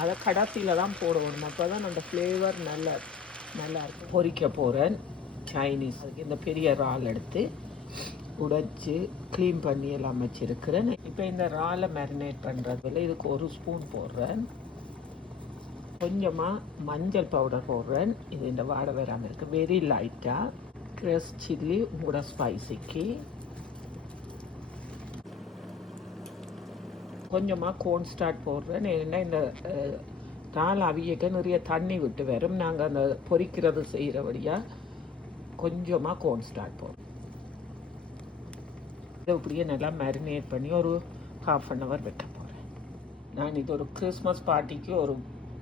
அதை கடைசியில் தான் போடணும், அப்போ தான் அந்த ஃப்ளேவர் நல்லா இருக்கும். பொரிக்க போகிறேன் சைனீஸ். இந்த பெரிய இறால் எடுத்து உடைச்சி க்ளீன் பண்ணி எல்லாம் வச்சுருக்கிறேன். இப்போ இந்த இறாலை மேரினேட் பண்ணுறதுல இதுக்கு 1 ஸ்பூன் போடுறேன். கொஞ்சமாக மஞ்சள் பவுடர் போடுறேன். இது இந்த வாடை வராமல் இருக்குது. வெரி லைட்டாக க்ரஷ் சில்லி உங்களோட ஸ்பைசிக்கு. கொஞ்சமாக கோர்ன் ஸ்டார்ட் போடுறேன். ஏன்னா இந்த இறால் அவியக்க நிறைய தண்ணி விட்டு வரும். நாங்கள் அந்த பொரிக்கிறது செய்கிறபடியாக கொஞ்சமாக கோர்ன் ஸ்டார்ட் போடுறோம். இதை இப்படியே நல்லா மேரினேட் பண்ணி ஒரு 1/2 hour வைக்க போகிறேன். நான் இது ஒரு கிறிஸ்மஸ் பார்ட்டிக்கு ஒரு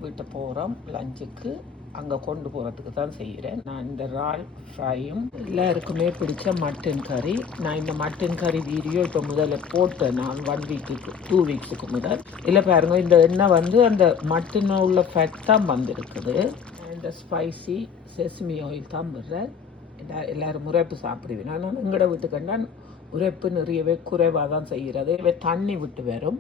வீட்டை போகிறோம் லஞ்சுக்கு, அங்கே கொண்டு போகிறதுக்கு தான் செய்கிறேன். நான் இந்த இறால் ஃப்ரையும் எல்லாருக்குமே பிடிச்ச மட்டன் கறி. நான் இந்த மட்டன் கறி வீடியோ இப்போ முதல்ல போட்டேன். நான் 1 வீக்குக்கு 2 வீக்ஸுக்கு முதல். இல்லை பாருங்க, இந்த எண்ணெய் வந்து அந்த மட்டன் உள்ள ஃபேட் தான் வந்திருக்குது. இந்த ஸ்பைசி செஸ்மி ஆயில் தான் விடுறேன். எல்லோரும் முறைப்பு சாப்பிடுவேன். ஆனால் எங்கட வீட்டுக்கண்டா உரைப்பு நிறையவே குறைவாக தான் செய்கிறது. தண்ணி விட்டு வரும்.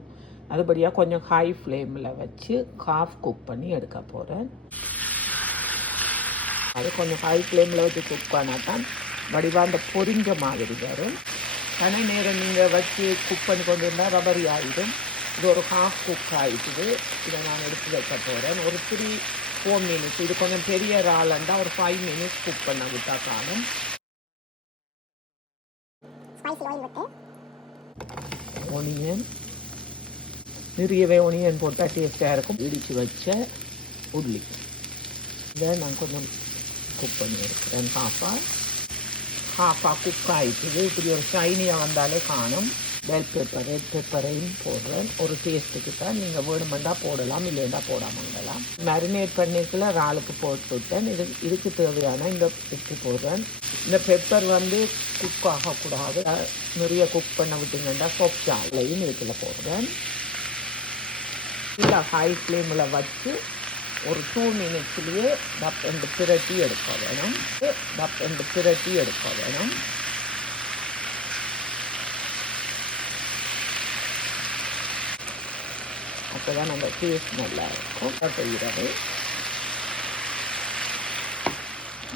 அதுபடியாக கொஞ்சம் ஹை ஃப்ளேமில் வச்சு ஹாஃப் குக் பண்ணி எடுக்க போகிறேன். அது கொஞ்சம் ஹை ஃப்ளேமில் வச்சு குக் பண்ணால் தான் வடிவாக அந்த பொரிஞ்ச மாதிரி வரும். கன நேரம் நீங்கள் வச்சு குக் பண்ணி கொண்டு இருந்தால் ரபரி ஆகிடும். இது ஒரு ஹாஃப் குக் ஆகிடுது. இதை நான் எடுத்து வைக்க போகிறேன். ஒரு 3-4 minutes. இது கொஞ்சம் பெரிய இறால்ண்டா ஒரு 5 minutes குக் பண்ண விட்டா காணும். ஒனியன் நிறையவே ஒனியன் போட்டால் டேஸ்ட்டாக இருக்கும். இடித்து வச்ச உள்ளி இதை நான் கொஞ்சம் குக் பண்ணி எடுக்கிறேன். ஹாஃபாக குக் ஆகிட்டுது. இப்படி ஒரு ஷைனியாக வந்தாலே காணும். பெல் பெப்பர், ரெட் பெப்பரையும் போடுறேன். ஒரு டேஸ்ட்டுக்கு தான். நீங்கள் வேணுமெண்டா போடலாம், இல்லைண்டா போடாமல் விடலாம். மேரினேட் பண்ணிக்கல இறாலுக்கு போட்டுவிட்டேன். இதுக்கு தேவையான இந்த உப்பு போடுறேன். இந்த பெப்பர் வந்து குக் ஆகக்கூடாது. நிறைய குக் பண்ண விட்டுங்கன்னா சொப்சாலையும் இதுக்குள்ள போடுறேன். இல்லை ஹை ஃப்ளேமில் வச்சு ஒரு 2 minutesலேயே டப் ரெண்டு பிரட்டி எடுக்க வேணும். அப்போ தான் நம்ம டேஸ்ட் நல்லா இருக்கும். செய்கிறது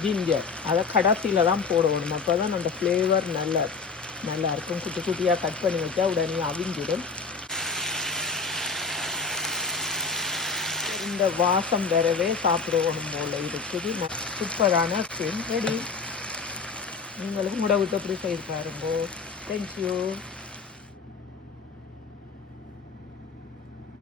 ஜிஞ்சர் அதை கடைசியில் தான் போடணும். அப்போ தான் அந்த ஃப்ளேவர் நல்லா இருக்கும். குட்டி குட்டியாக கட் பண்ணி வச்சா உடனே அவிஞ்சிடும். இந்த வாசம் வரவே சாப்பிடணும் போல் இருக்குது. சூப்பரான ஸ்டீம் ரெடி. நீங்களும் கூட விட்டு அப்படி செய்து பாருங்க. தேங்க்யூ.